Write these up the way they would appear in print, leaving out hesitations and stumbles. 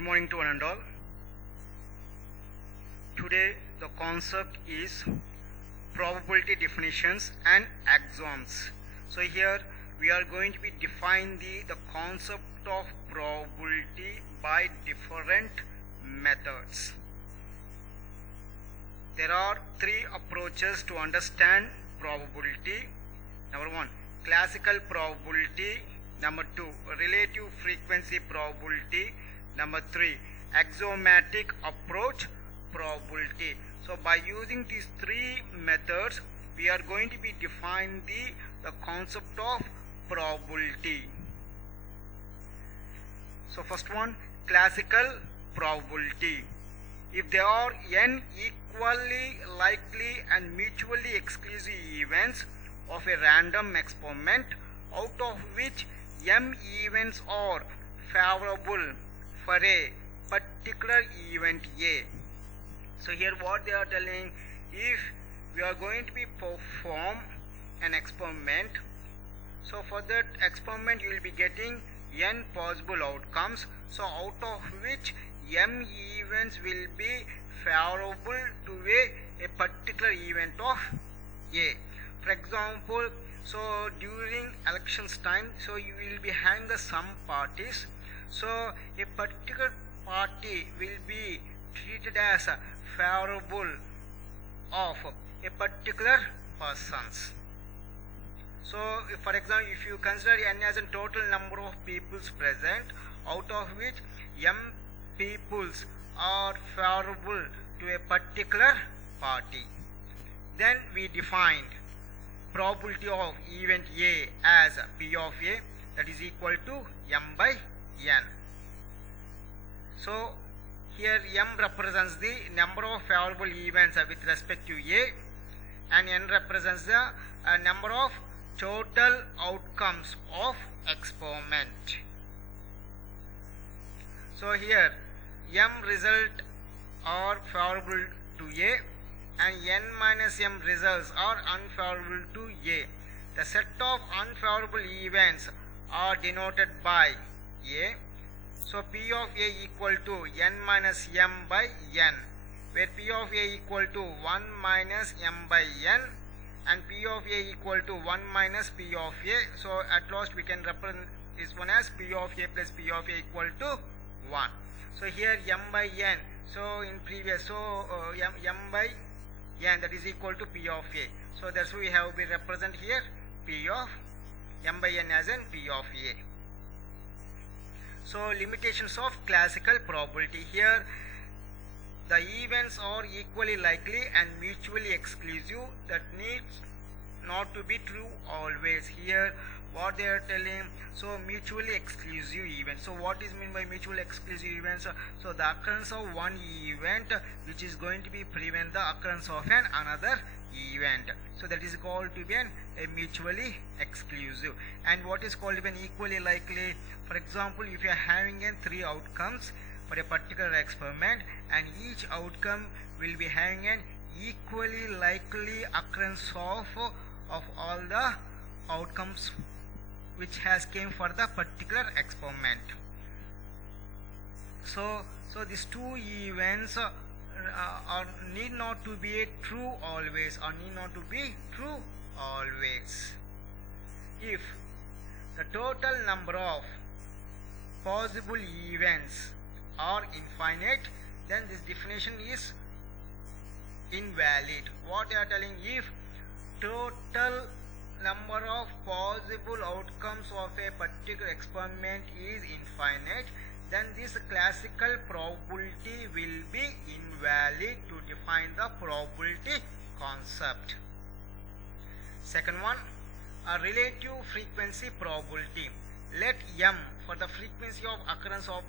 morning to one and all. Today the concept is probability definitions and axioms. So here we are going to be define the concept of probability by different methods. There are three approaches to understand probability. Number one, classical probability. Number two, relative frequency probability. Number three, axiomatic approach probability. So by using these three methods, we are going to be define the concept of probability. So first one, classical probability. If there are n equally likely and mutually exclusive events of a random experiment, out of which m events are favorable for a particular event A. So here what they are telling, if we are going to be perform an experiment, so for that experiment you will be getting n possible outcomes, so out of which m events will be favorable to a particular event of A. For example, so during elections time, so you will be having some parties, so a particular party will be treated as favorable of a particular persons. So for example, if you consider n as a total number of peoples present, out of which m peoples are favorable to a particular party, then we defined probability of event A as P of A, that is equal to m by n. So here m represents the number of favorable events with respect to A, and n represents the number of total outcomes of experiment. So here m result are favorable to A and n minus m results are unfavorable to A. The set of unfavorable events are denoted by A. So P of A equal to n minus m by n, where P of A equal to 1 minus m by n and P of A equal to 1 minus P of A. So at last we can represent this one as P of A plus P of A equal to 1. So here m by n, so in previous, so m by n, that is equal to P of A. So that's why we have been represent here P of m by n as in P of A. So limitations of classical probability. Here the events are equally likely and mutually exclusive. That needs not to be true always. Here what they are telling, so mutually exclusive events. So what is meant by mutually exclusive events? So the occurrence of one event which is going to be prevent the occurrence of another event. So that is called to be a mutually exclusive. And what is called to be an equally likely? For example, if you are having three outcomes for a particular experiment, and each outcome will be having an equally likely occurrence of all the outcomes which has came for the particular experiment. So these two events are need not to be true always, or need not to be true always. If the total number of possible events are infinite, then this definition is invalid. What they are telling, if total number of possible outcomes of a particular experiment is infinite, then this classical probability will be invalid to define the probability concept. Second one, a relative frequency probability. Let m for the frequency of occurrence of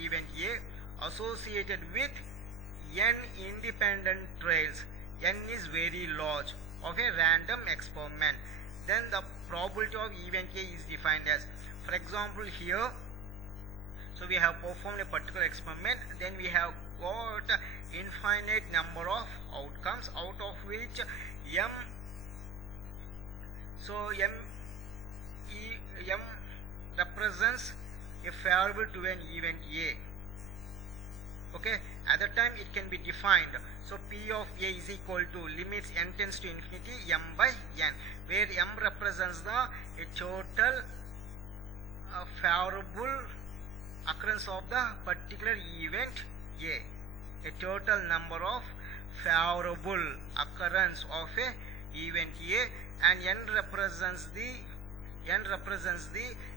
event A associated with n independent trails, n is very large, of a random experiment, then the probability of event A is defined as, for example here, so we have performed a particular experiment, then we have got infinite number of outcomes, out of which m, so m represents a favorable to an event A. Okay, at that time it can be defined. So P of A is equal to limits n tends to infinity m by n, where m represents the a total favorable occurrence of the particular event A, a total number of favorable occurrence of a event A, and n represents the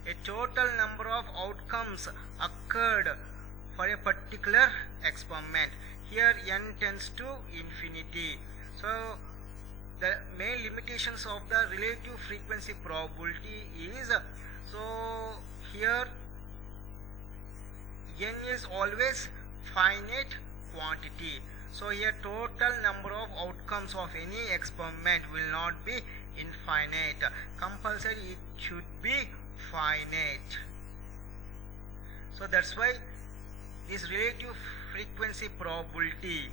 a total number of outcomes occurred for a particular experiment. Here n tends to infinity. So the main limitations of the relative frequency probability is, so here n is always finite quantity. So here total number of outcomes of any experiment will not be infinite. Compulsory it should be finite. So that's why this relative frequency probability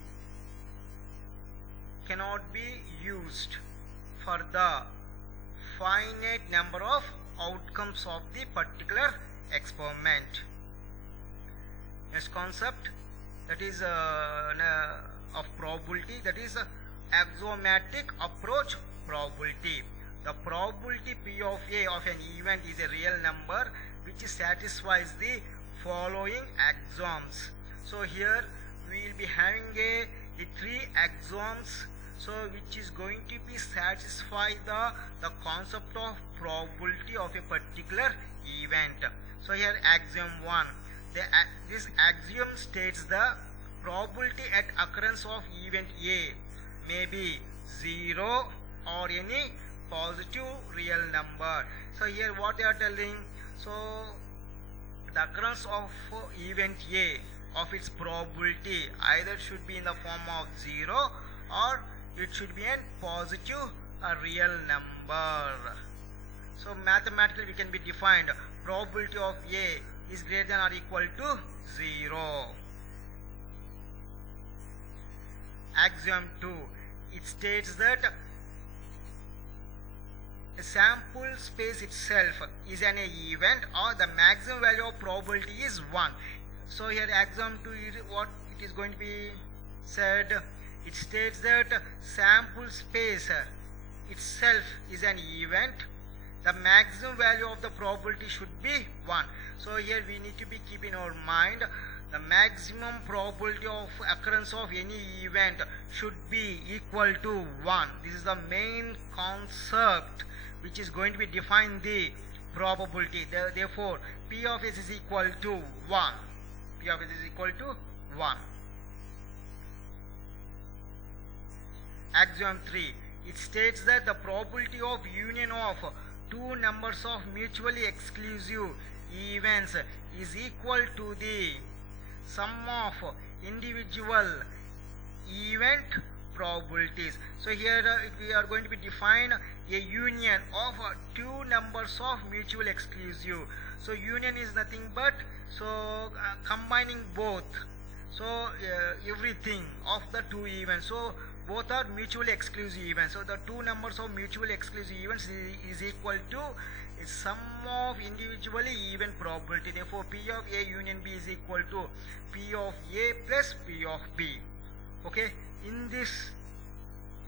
cannot be used for the finite number of outcomes of the particular experiment. Next concept, that is of probability, that is axiomatic approach probability. The probability P of A of an event is a real number which satisfies the following axioms. So here we will be having the three axioms, so which is going to be satisfy the concept of probability of a particular event. So here axiom 1, this axiom states the probability at occurrence of event A may be 0 or any positive real number. So here what they are telling, so the occurrence of event A of its probability either should be in the form of 0 or it should be a positive real number. So mathematically we can be defined probability of A is greater than or equal to 0. Axiom 2, it states that a sample space itself is an event or the maximum value of probability is 1. So here axiom 2 is what it is going to be said. It states that sample space itself is an event. The maximum value of the probability should be 1. So here we need to be keep in our mind the maximum probability of occurrence of any event should be equal to 1. This is the main concept which is going to be define the probability. Therefore P of S is equal to 1. P of S is equal to 1. Axiom 3, it states that the probability of union of two numbers of mutually exclusive events is equal to the sum of individual event probabilities. So here we are going to be define a union of two numbers of mutual exclusive. So union is nothing but combining both, so everything of the two events. So both are mutually exclusive events. So the two numbers of mutually exclusive events is equal to a sum of individually even probability. Therefore P of A union B is equal to P of A plus P of B. Okay, in this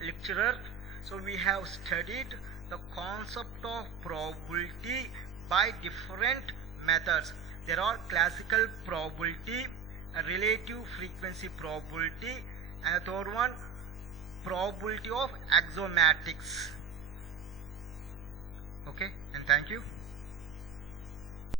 lecture, so we have studied the concept of probability by different methods. There are classical probability, a relative frequency probability, and the third one probability of axiomatics. Okay, and thank you.